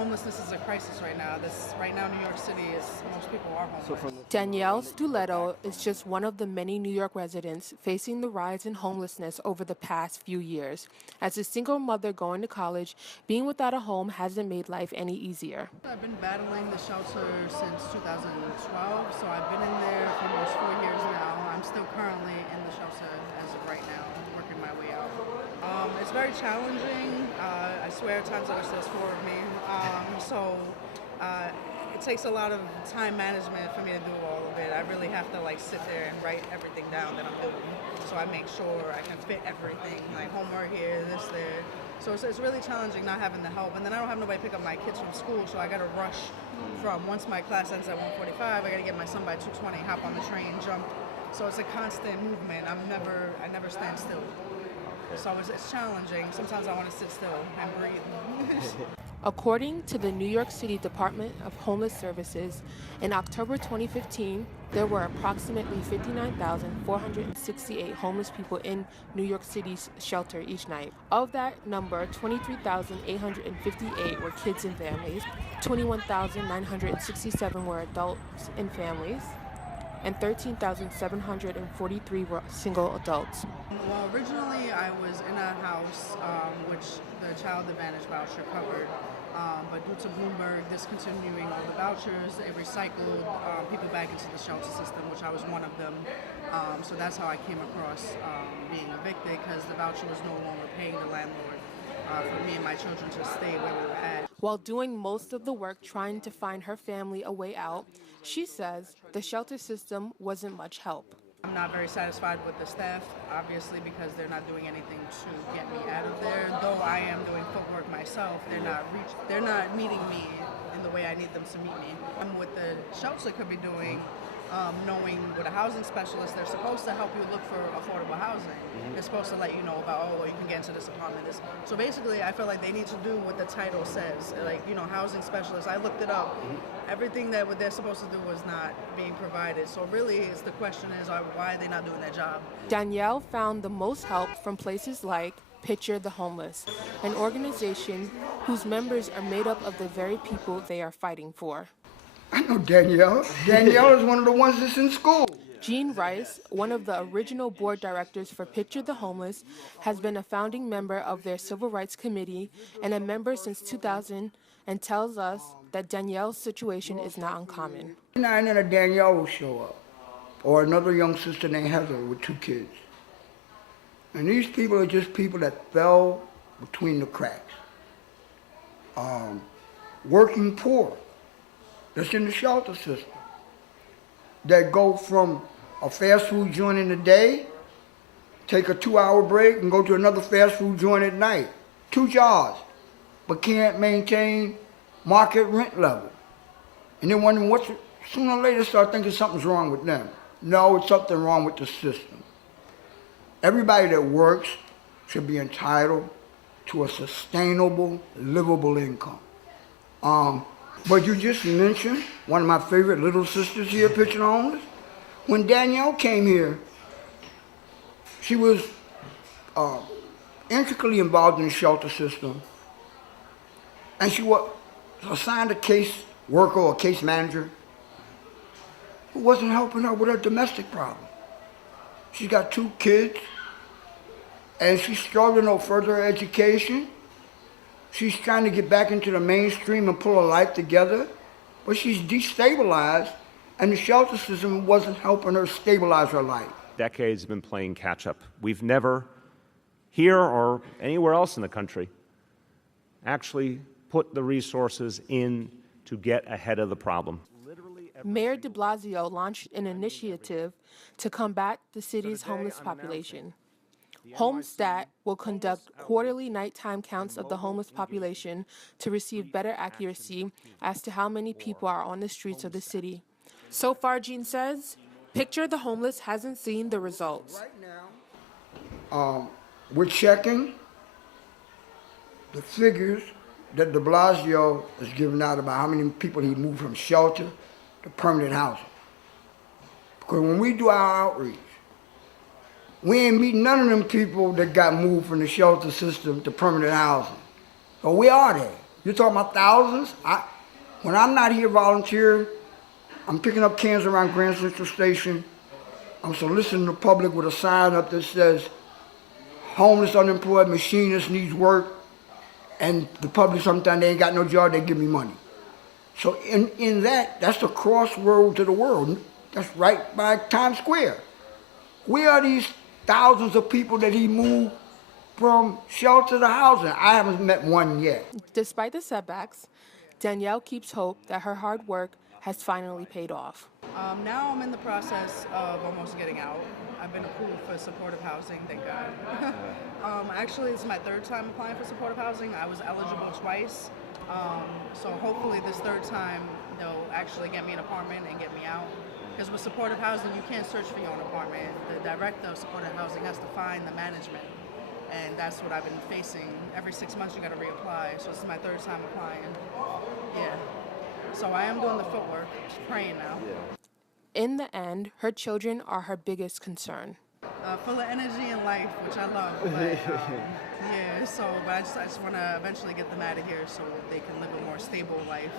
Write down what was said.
homelessness is a crisis right now. Right now, New York City is most people are homeless. DanielleStory is just one of the many New York residents facing the rise in homelessness over the past few years. As a single mother going to college, being without a home hasn't made life any easier. I've been battling the shelter since 2012, so I've been in there for almost 4 years now. I'm still currently in the shelter as of right now, working my way out. It's very challenging. I swear at times I wish there was four of me. It takes a lot of time management for me to do all of it. I really have to sit there and write everything down that I'm doing. So I make sure I can fit everything, like homework here, this, there. So it's really challenging not having the help. And then I don't have nobody to pick up my kids from school, so I got to rush from once my class ends at 1:45, I got to get my son by 2:20, hop on the train, jump. So it's a constant movement. I never stand still. So it's challenging. Sometimes I want to sit still and breathe. According to the New York City Department of Homeless Services, in October 2015, there were approximately 59,468 homeless people in New York City's shelter each night. Of that number, 23,858 were kids and families, 21,967 were adults and families, and 13,743 were single adults. Well, originally I was in a house which the Child Advantage voucher covered, but due to Bloomberg discontinuing all the vouchers, it recycled people back into the shelter system, which I was one of them. So that's how I came across being evicted, because the voucher was no longer paying the landlord for me and my children to stay where we were at. While doing most of the work trying to find her family a way out, she says the shelter system wasn't much help. I'm not very satisfied with the staff, obviously, because they're not doing anything to get me out of there. Though I am doing footwork myself, they're not meeting me in the way I need them to meet me. And what the shelter could be doing, knowing with a housing specialist, they're supposed to help you look for affordable housing. They're supposed to let you know about, you can get into this apartment. So basically, I feel like they need to do what the title says. Housing specialist, I looked it up. Everything that what they're supposed to do was not being provided. So really, the question is, why are they not doing their job? Danielle found the most help from places like Picture the Homeless, an organization whose members are made up of the very people they are fighting for. I know Danielle. Danielle is one of the ones that's in school. Jean Rice, one of the original board directors for Picture the Homeless, has been a founding member of their Civil Rights Committee and a member since 2000, and tells us that Danielle's situation is not uncommon. And then a Danielle will show up, or another young sister named Heather with 2 kids. And these people are just people that fell between the cracks. Working poor, that's in the shelter system, that go from a fast food joint in the day, take a 2-hour break, and go to another fast food joint at night. 2 jobs, but can't maintain market rent level. And then wondering sooner or later start thinking something's wrong with them. No, it's something wrong with the system. Everybody that works should be entitled to a sustainable, livable income. But you just mentioned one of my favorite little sisters here, Picture the Homeless. When Danielle came here, she was intricately involved in the shelter system, and she was assigned a case worker or case manager who wasn't helping her with her domestic problem. She's got 2 kids, and she's struggling with further education. She's trying to get back into the mainstream and pull her life together, but she's destabilized, and the shelter system wasn't helping her stabilize her life. Decades have been playing catch-up. We've never, here or anywhere else in the country, actually put the resources in to get ahead of the problem. Mayor de Blasio launched an initiative to combat the city's homeless population. Homestat will conduct quarterly nighttime counts of the homeless population to receive better accuracy as to how many people are on the streets of the city. So far, Jean says, Picture the Homeless hasn't seen the results. Right now, we're checking the figures that de Blasio is giving out about how many people he moved from shelter to permanent housing. Because when we do our outreach, we ain't meeting none of them people that got moved from the shelter system to permanent housing. But we are there. You're talking about thousands? When I'm not here volunteering, I'm picking up cans around Grand Central Station. I'm soliciting the public with a sign up that says, homeless, unemployed machinist needs work. And the public, sometimes they ain't got no job, they give me money. So in that's the crossroad to the world. That's right by Times Square. Where are these thousands of people that he moved from shelter to housing? I haven't met one yet. Despite the setbacks, Danielle keeps hope that her hard work has finally paid off. Now I'm in the process of almost getting out. I've been approved for supportive housing, thank God. Actually, it's my third time applying for supportive housing. I was eligible twice. So hopefully this third time they'll actually get me an apartment and get me out. Because with supportive housing, you can't search for your own apartment. The director of supportive housing has to find the management. And that's what I've been facing. Every 6 months you gotta reapply. So this is my third time applying. Yeah. So I am doing the footwork, just praying now. In the end, her children are her biggest concern. Full of energy and life, which I love. But, yeah, so but I just want to eventually get them out of here so they can live a more stable life.